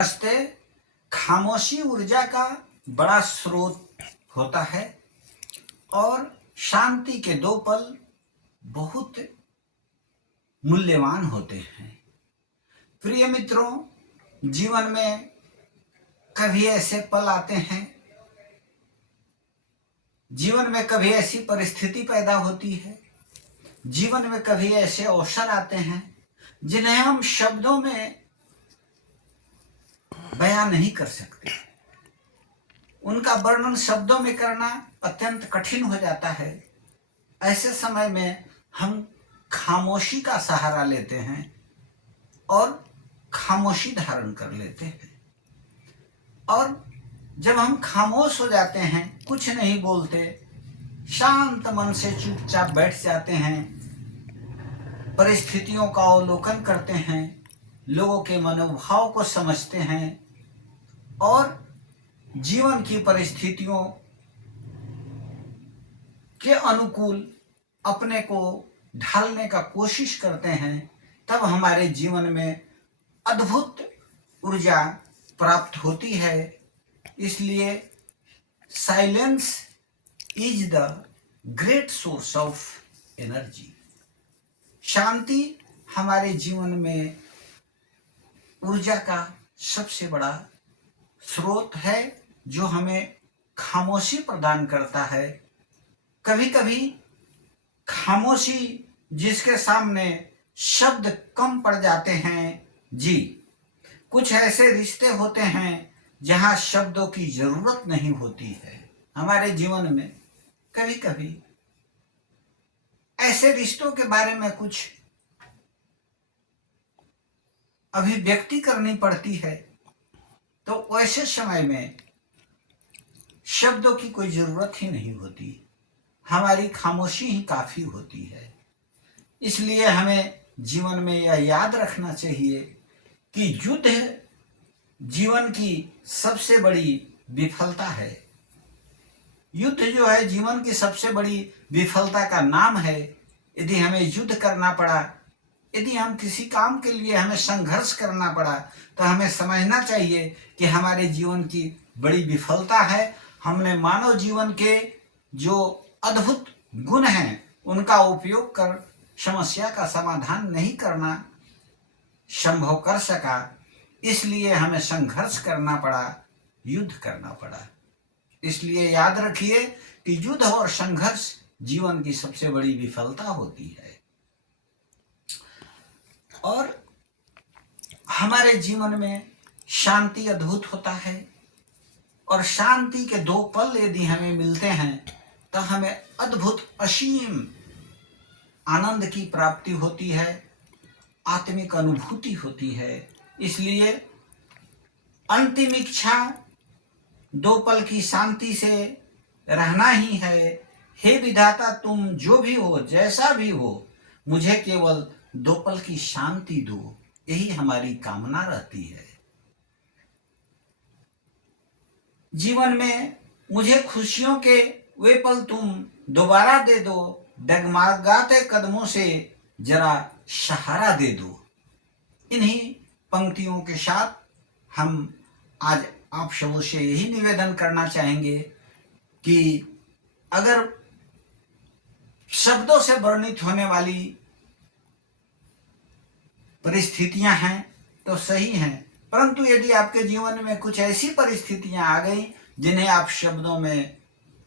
रास्ते खामोशी ऊर्जा का बड़ा स्रोत होता है और शांति के दो पल बहुत मूल्यवान होते हैं। प्रिय मित्रों, जीवन में कभी ऐसे पल आते हैं, जीवन में कभी ऐसी परिस्थिति पैदा होती है, जीवन में कभी ऐसे अवसर आते हैं जिन्हें हम शब्दों में बयां नहीं कर सकते। उनका वर्णन शब्दों में करना अत्यंत कठिन हो जाता है। ऐसे समय में हम खामोशी का सहारा लेते हैं और खामोशी धारण कर लेते हैं। और जब हम खामोश हो जाते हैं, कुछ नहीं बोलते, शांत मन से चुपचाप बैठ जाते हैं, परिस्थितियों का अवलोकन करते हैं, लोगों के मनोभाव को समझते हैं और जीवन की परिस्थितियों के अनुकूल अपने को ढालने का कोशिश करते हैं, तब हमारे जीवन में अद्भुत ऊर्जा प्राप्त होती है। इसलिए silence is the great source of energy. शांति हमारे जीवन में ऊर्जा का सबसे बड़ा स्रोत है, जो हमें खामोशी प्रदान करता है। कभी कभी खामोशी जिसके सामने शब्द कम पड़ जाते हैं, जी, कुछ ऐसे रिश्ते होते हैं जहां शब्दों की जरूरत नहीं होती है। हमारे जीवन में कभी कभी ऐसे रिश्तों के बारे में कुछ अभिव्यक्ति करनी पड़ती है, तो वैसे समय में शब्दों की कोई जरूरत ही नहीं होती, हमारी खामोशी ही काफी होती है। इसलिए हमें जीवन में यह याद रखना चाहिए कि युद्ध जीवन की सबसे बड़ी विफलता है। युद्ध जो है जीवन की सबसे बड़ी विफलता का नाम है। यदि हमें युद्ध करना पड़ा, यदि हम किसी काम के लिए हमें संघर्ष करना पड़ा, तो हमें समझना चाहिए कि हमारे जीवन की बड़ी विफलता है। हमने मानव जीवन के जो अद्भुत गुण हैं उनका उपयोग कर समस्या का समाधान नहीं करना संभव कर सका, इसलिए हमें संघर्ष करना पड़ा, युद्ध करना पड़ा। इसलिए याद रखिए कि युद्ध और संघर्ष जीवन की सबसे बड़ी विफलता होती है। और हमारे जीवन में शांति अद्भुत होता है, और शांति के दो पल यदि हमें मिलते हैं तो हमें अद्भुत असीम आनंद की प्राप्ति होती है, आत्मिक अनुभूति होती है। इसलिए अंतिम इच्छा दो पल की शांति से रहना ही है। हे विधाता, तुम जो भी हो, जैसा भी हो, मुझे केवल दो पल की शांति दो, यही हमारी कामना रहती है। जीवन में मुझे खुशियों के वे पल तुम दोबारा दे दो, डगमगाते कदमों से जरा सहारा दे दो। इन्हीं पंक्तियों के साथ हम आज आप सबों से यही निवेदन करना चाहेंगे कि अगर शब्दों से वर्णित होने वाली परिस्थितियां हैं तो सही हैं, परंतु यदि आपके जीवन में कुछ ऐसी परिस्थितियां आ गई जिन्हें आप शब्दों में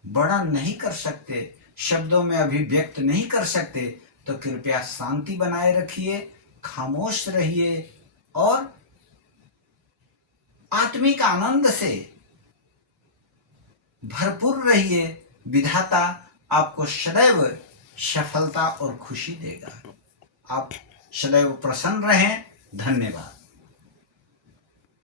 वर्णन नहीं कर सकते, शब्दों में अभिव्यक्त नहीं कर सकते, तो कृपया शांति बनाए रखिए, खामोश रहिए और आत्मिक आनंद से भरपूर रहिए। विधाता आपको सदैव सफलता और खुशी देगा। आप सदैव प्रसन्न रहें। धन्यवाद।